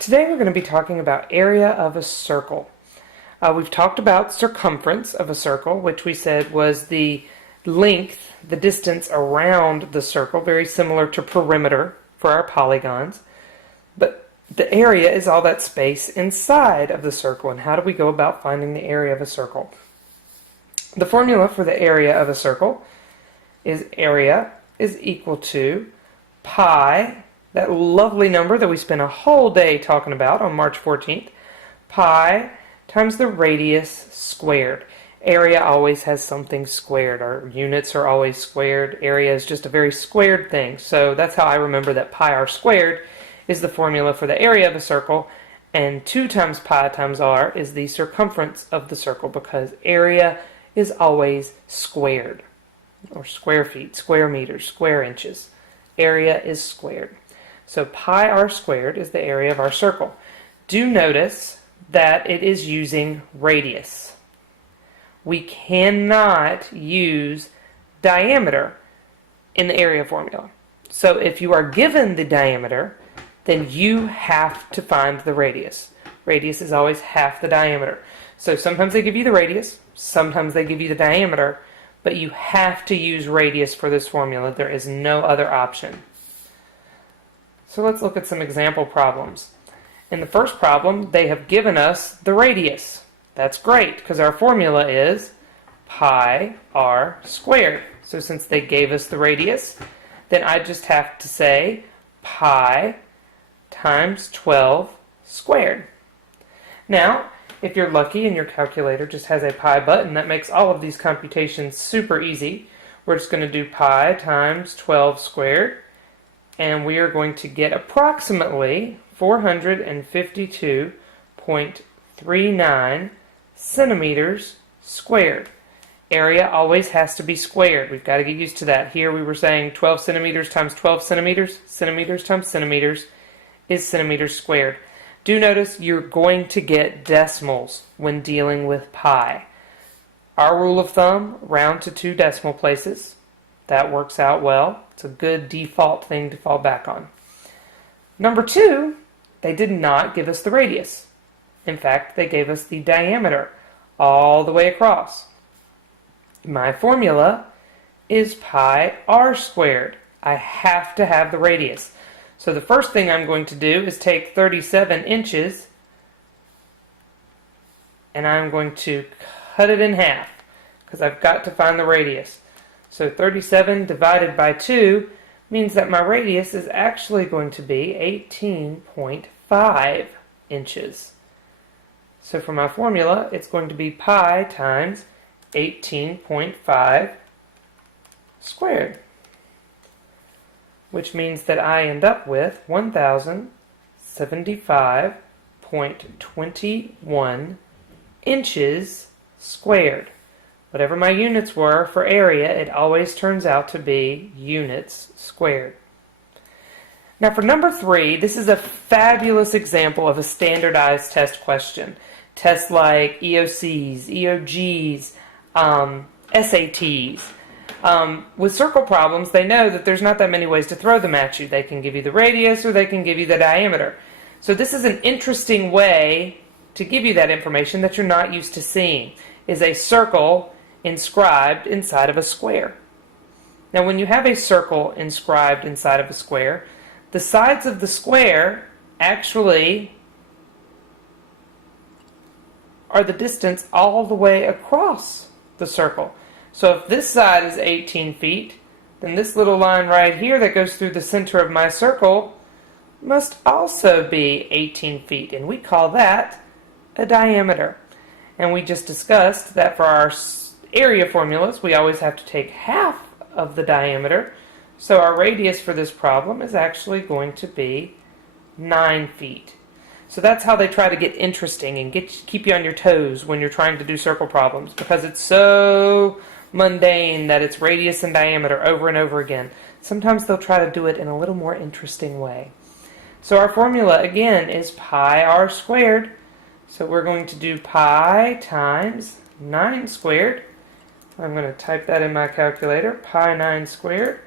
Today we're going to be talking about area of a circle. We've talked about circumference of a circle, which we said was the length, the distance around the circle, very similar to perimeter for our polygons. But the area is all that space inside of the circle. And how do we go about finding the area of a circle? The formula for the area of a circle is area is equal to pi, that lovely number that we spent a whole day talking about on March 14th, pi times the radius squared. Area always has something squared. Our units are always squared. Area is just a very squared thing. So that's how I remember that pi r squared is the formula for the area of a circle, and 2 times pi times r is the circumference of the circle, because area is always squared, or square feet, square meters, square inches. Area is squared. So pi r squared is the area of our circle. Do notice that it is using radius. We cannot use diameter in the area formula. So if you are given the diameter, then you have to find the radius. Radius is always half the diameter. So sometimes they give you the radius, sometimes they give you the diameter, but you have to use radius for this formula. There is no other option. So let's look at some example problems. In the first problem, they have given us the radius. That's great, because our formula is pi r squared. So since they gave us the radius, then I just have to say pi times 12 squared. Now, if you're lucky and your calculator just has a pi button, that makes all of these computations super easy. We're just going to do pi times 12 squared, and we are going to get approximately 452.39 centimeters squared. Area always has to be squared. We've got to get used to that. Here we were saying 12 centimeters times 12 centimeters, centimeters times centimeters is centimeters squared. Do notice you're going to get decimals when dealing with pi. Our rule of thumb, round to 2 decimal places. That works out well. It's a good default thing to fall back on. Number 2, they did not give us the radius. In fact, they gave us the diameter all the way across. My formula is pi r squared. I have to have the radius. So the first thing I'm going to do is take 37 inches and I'm going to cut it in half because I've got to find the radius. So 37 divided by 2 means that my radius is actually going to be 18.5 inches. So for my formula, it's going to be pi times 18.5 squared, which means that I end up with 1,075.21 inches squared. Whatever my units were for area, it always turns out to be units squared. Now for number 3, this is a fabulous example of a standardized test question. Tests like EOCs, EOGs, SATs. With circle problems, they know that there's not that many ways to throw them at you. They can give you the radius or they can give you the diameter. So this is an interesting way to give you that information that you're not used to seeing, is a circle inscribed inside of a square. Now when you have a circle inscribed inside of a square, the sides of the square actually are the distance all the way across the circle. So if this side is 18 feet, then this little line right here that goes through the center of my circle must also be 18 feet, and we call that a diameter. And we just discussed that for our area formulas, we always have to take half of the diameter. So our radius for this problem is actually going to be 9 feet. So that's how they try to get interesting and keep you on your toes when you're trying to do circle problems, because it's so mundane that it's radius and diameter over and over again. Sometimes they'll try to do it in a little more interesting way. So our formula again is pi r squared. So we're going to do pi times 9 squared. I'm going to type that in my calculator, pi 9 squared,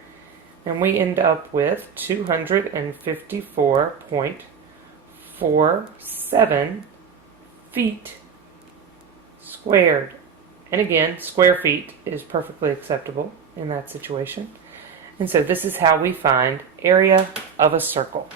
and we end up with 254.4 0.47 feet squared. And again, square feet is perfectly acceptable in that situation. And so this is how we find area of a circle.